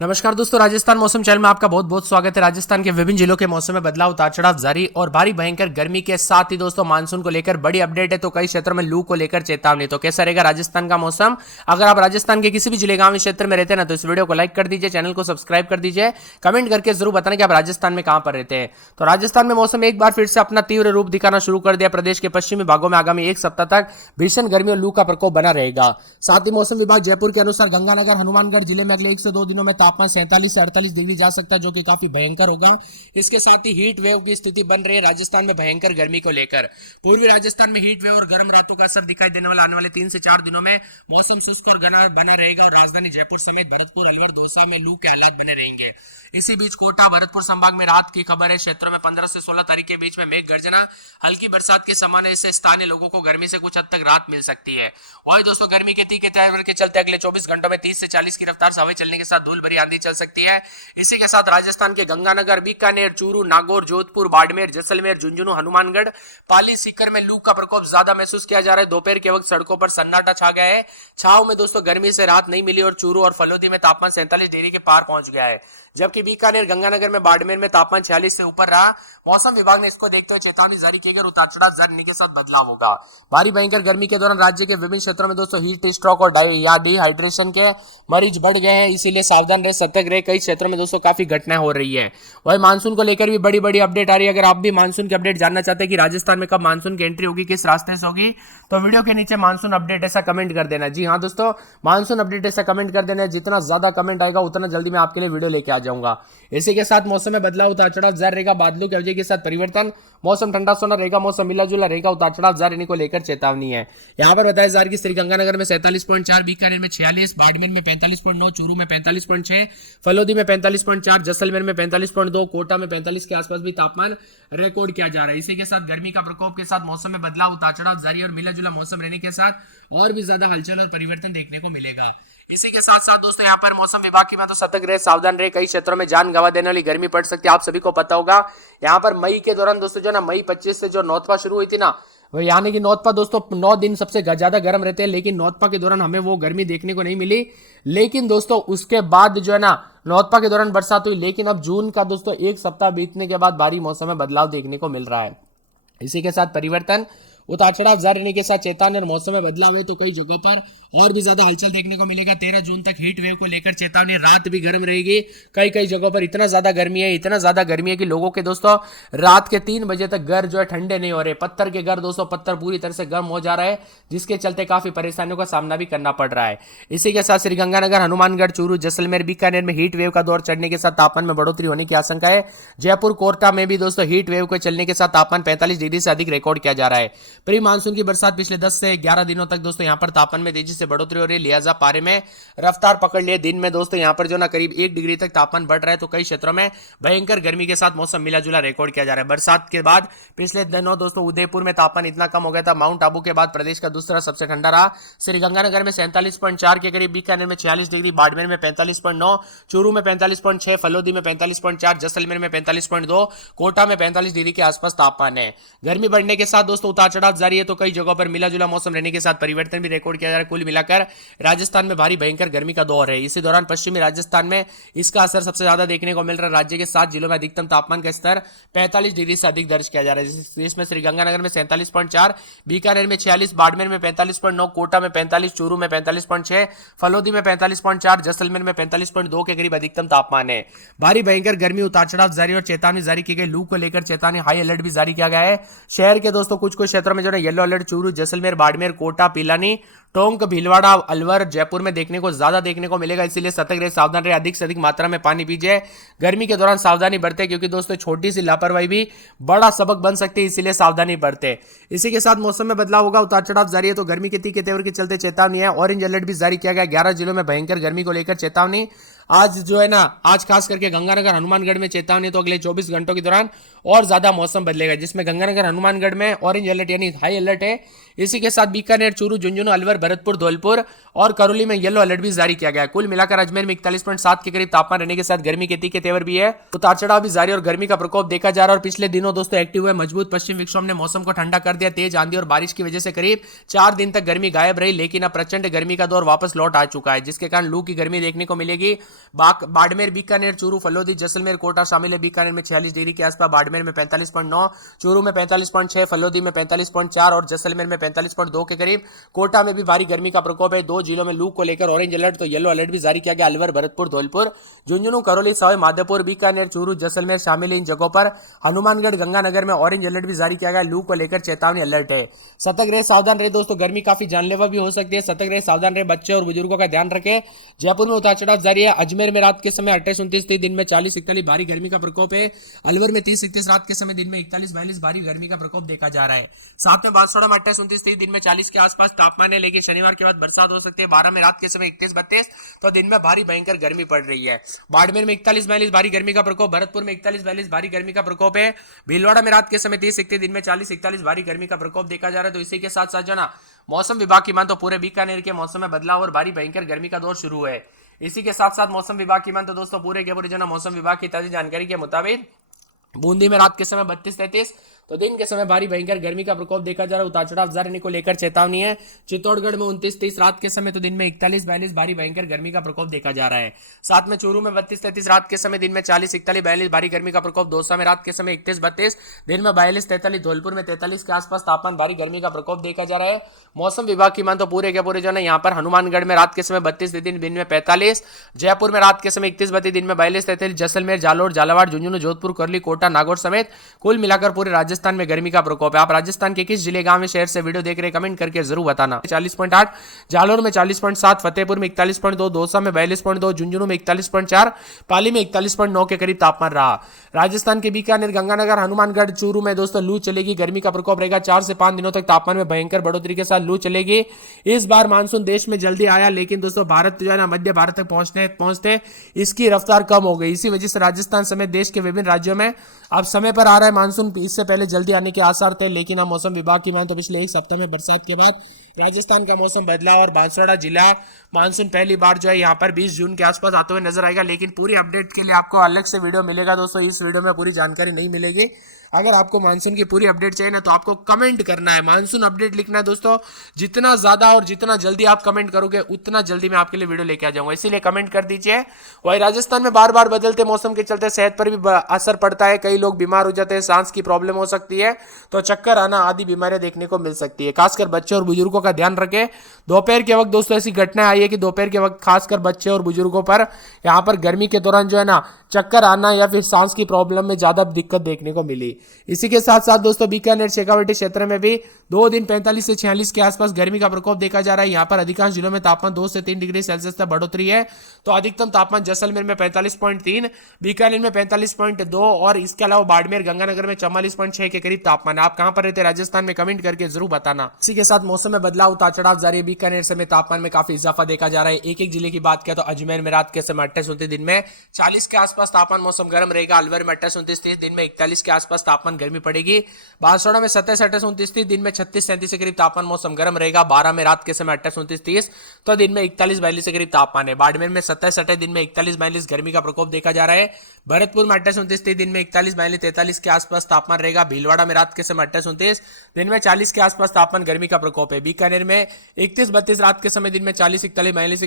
नमस्कार दोस्तों, राजस्थान मौसम चैनल में आपका बहुत बहुत स्वागत है। राजस्थान के विभिन्न जिलों के मौसम में बदलाव, उतार चढ़ाव जारी और भारी भयंकर गर्मी के साथ ही दोस्तों मानसून को लेकर बड़ी अपडेट है। तो कई क्षेत्रों में लू को लेकर चेतावनी। तो कैसा रहेगा राजस्थान का मौसम? अगर आप राजस्थान के किसी भी जिले गांव क्षेत्र में रहते हैं ना, तो इस वीडियो को लाइक कर दीजिए, चैनल को सब्सक्राइब कर दीजिए, कमेंट करके जरूर बताना कि आप राजस्थान में कहां पर रहते हैं। तो राजस्थान में मौसम एक बार फिर से अपना तीव्र रूप दिखाना शुरू कर दिया। प्रदेश के पश्चिमी भागों में आगामी एक सप्ताह तक भीषण गर्मी और लू का प्रकोप बना रहेगा। साथ ही मौसम विभाग जयपुर के अनुसार गंगानगर हनुमानगढ़ जिले में अगले 1 से 2 दिनों में तापमान 47 से 48 डिग्री जा सकता है, जो कि काफी भयंकर होगा। इसके साथ ही हीट वेव की स्थिति बन रही है राजस्थान में भयंकर गर्मी को लेकर। पूर्वी राजस्थान में हीट वेव और गर्म रातों का असर दिखाई देने वाला आने वाले 3 से 4 दिनों में मौसम शुष्क और घना बना रहेगा और राजधानी जयपुर समेत भरतपुर, अलवर, दौसा में लू के हालात बने रहेंगे। इसी बीच कोटा, भरतपुर संभाग में रात की खबर है। क्षेत्रों में 15 से 16 तारीख के बीच में मेघ गर्जना, हल्की बरसात के समान है। इससे स्थानीय लोगों को गर्मी से कुछ हद तक राहत मिल सकती है। वही दोस्तों गर्मी के तीखे तेवर के चलते अगले 24 घंटों में 30 से 40 की रफ्तार से हवाएं चलने के साथ धूल भरी आंधी चल सकती है। इसी के साथ राजस्थान के गंगानगर, बीकानेर, चूरू, नागौर, जोधपुर, बाड़मेर, जैसलमेर, झुंझुनू, हनुमानगढ़, पाली, सीकर में लू का प्रकोप ज्यादा महसूस किया जा रहा है। दोपहर के वक्त सड़कों पर सन्नाटा छा गया है। छाव में दोस्तों गर्मी से राहत नहीं मिली और चूरू और फलोदी में तापमान 47 डिग्री के पार पहुंच गया है, जबकि बीकानेर, गंगानगर में, बाड़मेर में तापमान 46 से ऊपर रहा। मौसम विभाग ने इसको देखते हुए चेतावनी जारी की है और उतार चढ़ाव जारी के साथ बदलाव होगा। भारी भयंकर गर्मी के दौरान राज्य के विभिन्न क्षेत्रों में दोस्तों हीट स्ट्रोक और डिहाइड्रेशन के मरीज बढ़ गए हैं, इसीलिए सावधान रहे, सतर्क रहे। कई क्षेत्रों में दोस्तों काफी घटनाएं हो रही है। वही मानसून को लेकर भी बड़ी बड़ी अपडेट आ रही है। अगर आप भी मानसून की अपडेट जानना चाहते हैं कि राजस्थान में कब मानसून की एंट्री होगी, किस रास्ते से होगी, तो वीडियो के नीचे मानसून अपडेट ऐसा कमेंट कर देना। जी हाँ दोस्तों, मानसून अपडेट ऐसा कमेंट कर देना। जितना ज्यादा कमेंट आएगा उतना जल्दी मैं आपके लिए वीडियो लेके आ जाऊंगा। इसी के साथ मौसम में बदलाव, उतार चढ़ाव जारी रहेगा। बादलों की वजह के साथ परिवर्तन, मौसम ठंडा सोना रहेगा, मौसम मिला जुला रहेगा। उतार चढ़ाव जारी रहने को लेकर चेतावनी है। यहाँ पर बताया जा रहा है कि श्रीगंगानगर में 47.4, बीकानेर में 46, बाड़मेर में 45.9, चूरू में 45.6, फलोदी में 45.4, जैसलमेर में 45.2, कोटा में 45 के आसपास भी तापमान रिकॉर्ड किया जा रहा है। इसी के साथ गर्मी का प्रकोप के साथ मौसम में बदलाव, उतार चढ़ाव जारी और मिला जुला मौसम रहने के साथ और भी ज्यादा हलचल और परिवर्तन देखने को मिलेगा। इसी के साथ साथ दोस्तों यहाँ पर मौसम विभाग की बात, तो सतर्क रहे, सावधान रहे। कई क्षेत्रों में जान गंवा देने वाली गर्मी पड़ सकती है, आप सभी को पता होगा। यहाँ पर मई के दौरान दोस्तों जो ना मई 25 से जो नौतपा शुरू हुई थी ना, यानी कि नौतपा दोस्तों 9 दिन सबसे ज्यादा गर्म रहते हैं, लेकिन नौतपा के दौरान हमें वो गर्मी देखने को नहीं मिली। लेकिन दोस्तों उसके बाद जो है ना नौतपा के दौरान बरसात हुई, लेकिन अब जून का दोस्तों एक सप्ताह बीतने के बाद भारी मौसम में बदलाव देखने को मिल रहा है। इसी के साथ परिवर्तन, उतार चढ़ाव जारी रहने के साथ चेतावनी और मौसम में बदलाव है, तो कई जगहों पर और भी ज्यादा हलचल देखने को मिलेगा। 13 जून तक हीट वेव को लेकर चेतावनी, रात भी गर्म रहेगी। कई कई जगहों पर इतना ज्यादा गर्मी है कि लोगों के दोस्तों रात के 3 बजे तक घर जो है ठंडे नहीं हो रहे। पत्थर के घर दोस्तों, पत्थर पूरी तरह से गर्म हो जा रहा है, जिसके चलते काफी परेशानियों का सामना भी करना पड़ रहा है। इसी के साथ श्रीगंगानगर, हनुमानगढ़, चूरू, जैसलमेर, बीकानेर में हीट वेव का दौर चढ़ने के साथ तापमान में बढ़ोतरी होने की आशंका है। जयपुर, कोटा में भी दोस्तों हीट वेव के चलने के साथ तापमान 45 डिग्री से अधिक रिकॉर्ड किया जा रहा है। प्री मानसून की बरसात पिछले 10 से 11 दिनों तक दोस्तों यहाँ पर तापमान में तेजी से बढ़ोतरी हो रही है, लिहाजा पारे में रफ्तार पकड़ लिए। दिन में दोस्तों यहाँ पर जो ना करीब 1 डिग्री तक तापमान बढ़ रहा है, तो कई क्षेत्रों में भयंकर गर्मी के साथ मौसम मिला जुला रिकॉर्ड किया जा रहा है। बरसात के बाद पिछले दिनों दोस्तों उदयपुर में तापमान इतना कम हो गया था। माउंट आबू के बाद प्रदेश का दूसरा सबसे ठंडा रहा। श्रीगंगानगर में 47.4 के करीब, बीकानेर में 46 डिग्री, बाड़मेर में 45.9, चूरू में 45.6, फलोदी में 45.4, जैसलमेर में 45.2, कोटा में 45 डिग्री के आसपास तापमान है। गर्मी बढ़ने के साथ दोस्तों उतार चढ़ाव जारी है, तो कई जगहों पर मिला जुला मौसम रहने के साथ परिवर्तन भी रिकॉर्ड किया जा रहा है। कुल मिलाकर राजस्थान में भारी भयंकर गर्मी का दौर है। इसी दौरान पश्चिमी राजस्थान में इसका असर सबसे ज्यादा देखने को मिल रहा है। राज्य के 7 जिलों में अधिकतम तापमान का स्तर 45 डिग्री से अधिक दर्ज किया जा रहा है। इसमें श्रीगंगानगर में 47.4, बीकानेर में 46, बाड़मेर में 45.9, कोटा में 45, चूरू में 45.6, फलोदी में 45.4, जैसलमेर में 45.2 के करीब अधिकतम तापमान है। भारी भयंकर गर्मी, उतार चढ़ाव जारी और चेतावनी जारी की गई। लू को लेकर चेतावनी, हाई अलर्ट भी जारी किया गया है। शहर के दोस्तों कुछ कुछ क्षेत्रों में जो है येलो अलर्ट चूरू, जैसलमेर, बाड़मेर, कोटा, पिलानी, टोंक, भीलवाड़ा, अलवर, जयपुर में ज्यादा देखने को मिलेगा। इसीलिए सतर्क रहे, सावधान रहे, अधिक से अधिक मात्रा में पानी पीजिए। गर्मी के दौरान सावधानी बरते, क्योंकि दोस्तों छोटी सी लापरवाही भी बड़ा सबक बन सकती है, इसीलिए सावधानी बरते। इसी के साथ मौसम में बदलाव होगा, उतार चढ़ाव जारी है, तो गर्मी के तीखे तेवर के चलते चेतावनी है। ऑरेंज अलर्ट भी जारी किया गया। 11 जिलों में भयंकर गर्मी को लेकर चेतावनी। आज जो है ना, आज खास करके गंगानगर, हनुमानगढ़ में चेतावनी, तो अगले 24 घंटों के दौरान और ज्यादा मौसम बदलेगा, जिसमें गंगानगर, हनुमानगढ़ में ऑरेंज अलर्ट यानी हाई अलर्ट है। इसी के साथ बीकानेर, चूरू, झुंझुनू, अलवर, भरतपुर, धौलपुर और करौली में येलो अलर्ट भी जारी किया गया है। कुल मिलाकर अजमेर में 41.7 के करीब तापमान रहने के साथ गर्मी के तीखे तेवर भी है। उतार चढ़ाव भी जारी और गर्मी का प्रकोप देखा जा रहा है। और पिछले दिनों दोस्तों एक्टिव हुए मजबूत पश्चिम विक्षोभ ने मौसम को ठंडा कर दिया। तेज आंधी और बारिश की वजह से करीब 4 दिन तक गर्मी गायब रही, लेकिन अब प्रचंड गर्मी का दौर वापस लौट आ चुका है, जिसके कारण लू की गर्मी देखने को मिलेगी। बाड़मेर, बीकानेर, चूरू, फलोदी, जैसलमेर, कोटा शामिल है। बीकानेर में 46 डिग्री के आसपास, बाड़मेर में 45.9, चूरू में 45.6, फलोदी में 45.4 और जैसलमेर में 45.2 के करीब। कोटा में भी भारी गर्मी का प्रकोप है। 2 जिलों में लू को लेकर ऑरेंज अलर्ट तो येलो अलर्ट भी जारी किया गया। अलवर, भरतपुर, धौलपुर, झुंझुनू, करौली, सवाई माधोपुर, बीकानेर, चूरू, जैसलमेर शामिल है। इन जगहों पर हनुमानगढ़, गंगानगर में ऑरेंज अलर्ट भी जारी किया गया। लू को लेकर चेतावनी अलर्ट है। सतर्क रहे, सावधान रहे दोस्तों, गर्मी काफी जानलेवा भी हो सकती है। सतर्क रहे, सावधान रहे, बच्चे और बुजुर्गों का ध्यान रखें। जयपुर में उतार चढ़ाव जारी है। अजमेर में रात के समय 28-29, दिन में 40-41 भारी गर्मी का प्रकोप है। अलवर में 30-31 रात के समय, दिन में 41-42 भारी गर्मी का प्रकोप देखा जा रहा है। साथ में बांसवाड़ा में 28-29, दिन में 40 के आसपास तापमान है। लेकिन शनिवार के बाद बरसात हो सकती है। 12 में रात के समय 31-32 तो दिन में भारी भयंकर गर्मी पड़ रही है। बाड़मेर में 41-42 भारी गर्मी का प्रकोप, भरतपुर में 41-42 भारी गर्मी का प्रकोप है। भीलवाड़ा में रात के समय 30-31, दिन में 40-41 भारी गर्मी का प्रकोप देखा जा रहा है। तो इसी के साथ साथ जना मौसम विभाग की मान तो पूरे बीकानेर के मौसम में बदलाव और भारी भयंकर गर्मी का दौर शुरू है। इसी के साथ साथ मौसम विभाग की मान तो दोस्तों पूरे के पूरे जना मौसम विभाग की ताजी जानकारी के मुताबिक बूंदी में रात के समय 32-33 तो दिन के समय भारी भयंकर गर्मी का प्रकोप देखा जा रहा है। उतार चढ़ाव जारी को लेकर चेतावनी है। चित्तौड़गढ़ में 29-30 रात के समय तो दिन में 41-42 भारी भयंकर गर्मी का प्रकोप देखा जा रहा है। साथ में चूरू में 32-33 रात के समय, दिन में 40-41-42 भारी गर्मी का प्रकोप। दौसा में रात के समय 31-32, दिन में 42-43, धौलपुर में 43 के आसपास तापमान भारी गर्मी का प्रकोप देखा जा रहा है। मौसम विभाग की मान तो पूरे के पूरे जो है यहाँ पर हनुमानगढ़ में रात के समय 32, दिन में 45, जयपुर में रात के समय 31-32, दिन में 42-43, जैसलमेर, जालोर, झालावाड़, झुंझुनू, जोधपुर, करली, कोटा, नागौर समेत कुल मिलाकर पूरे राजस्थान में गर्मी का प्रकोप है। आप राजस्थान के किस जिले, गांव में, शहर से वीडियो देख रहे हैं कमेंट करके जरूर बताना। 40.8, जालोर में 40.7, फतेहपुर में 41.2, दौसा में 42.2, झुंझुनू में 41.4, पाली में 41.9 के करीब तापमान रहा। राजस्थान के बीकानेर, गंगानगर, हनुमानगढ़, चूरू में दोस्तों लू चलेगी। गर्मी का प्रकोप रहेगा। 4 से 5 दिनों तक तापमान में भयंकर बढ़ोतरी के साथ लू चलेगी। इस बार मानसून देश में जल्दी आया, लेकिन दोस्तों भारत जो है ना मध्य भारत तक पहुंचते इसकी रफ्तार कम हो गई। इसी वजह से राजस्थान समेत देश के विभिन्न राज्यों में अब समय पर आ रहा है मानसून। इससे पहले जल्दी आने के आसार थे, लेकिन अब मौसम विभाग की मान तो पिछले एक सप्ताह में बरसात के बाद राजस्थान का मौसम बदला और बांसवाड़ा जिला मानसून पहली बार जो है यहाँ पर 20 जून के आसपास आते हुए नजर आएगा। लेकिन पूरी अपडेट के लिए आपको अलग से वीडियो मिलेगा दोस्तों। इस वीडियो में पूरी जानकारी नहीं मिलेगी। अगर आपको मानसून की पूरी अपडेट चाहिए ना तो आपको कमेंट करना है, मानसून अपडेट लिखना है दोस्तों। जितना ज्यादा और जितना जल्दी आप कमेंट करोगे उतना जल्दी मैं आपके लिए वीडियो लेके आ जाऊंगा, इसीलिए कमेंट कर दीजिए। वही राजस्थान में बार बार बदलते मौसम के चलते सेहत पर भी असर पड़ता है। कई लोग बीमार हो जाते हैं, सांस की प्रॉब्लम हो सकती है, तो चक्कर आना आदि बीमारियां देखने को मिल सकती है। खासकर बच्चे और बुजुर्गों का ध्यान रखें। दोपहर के वक्त दोस्तों ऐसी घटना आई है कि दोपहर के वक्त खासकर बच्चे और बुजुर्गों पर यहाँ पर गर्मी के दौरान जो है ना चक्कर आना या फिर सांस की प्रॉब्लम में ज्यादा दिक्कत देखने को मिली। इसी के साथ साथ दोस्तों बीकानेर, शेखावाटी क्षेत्र में भी 2 दिन 45 से 46 के आसपास गर्मी का प्रकोप देखा जा रहा है। यहाँ पर अधिकांश जिलों में तापमान 2 से 3 डिग्री सेल्सियस तक बढ़ोतरी है। तो अधिकतम तापमान जैसलमेर में 45.3, बीकानेर में 45.2 और इसके अलावा बाड़मेर, गंगानगर में 44.6 के करीब तापमान। आप कहां पर रहते हैं राजस्थान में कमेंट करके जरूर बताना। इसी के साथ मौसम में बदलाव, उतार चढ़ाव जारी है। बीकानेर समेत तापमान में काफी इजाफा देखा जा रहा है। एक एक जिले की बात किया तो अजमेर में रात के समय 28-29, दिन में 40 के आसपास तापमान, मौसम गर्म रहेगा। अलवर में 28-29, दिन में 41 के आसपास तापमान, गर्मी पड़ेगी। बांसवाड़ा में 27-28-29, दिन में 36-37 के करीब तापमान, मौसम गर्म रहेगा। 12 में रात के समय 28-29-30 तो दिन में 41-42 के करीब तापमान है। बाड़मेर में 27-28, दिन में 41-42 गर्मी का प्रकोप देखा जा रहा है। भरतपुर में 28-29, दिन में 41-42-43 के आसपास तापमान रहेगा। भीलवाड़ा में रात के समय 28-29, दिन में 40 के आसपास तापमान, गर्मी का प्रकोप है। बीकानेर में 31-32 रात के समय, दिन में 40-41-42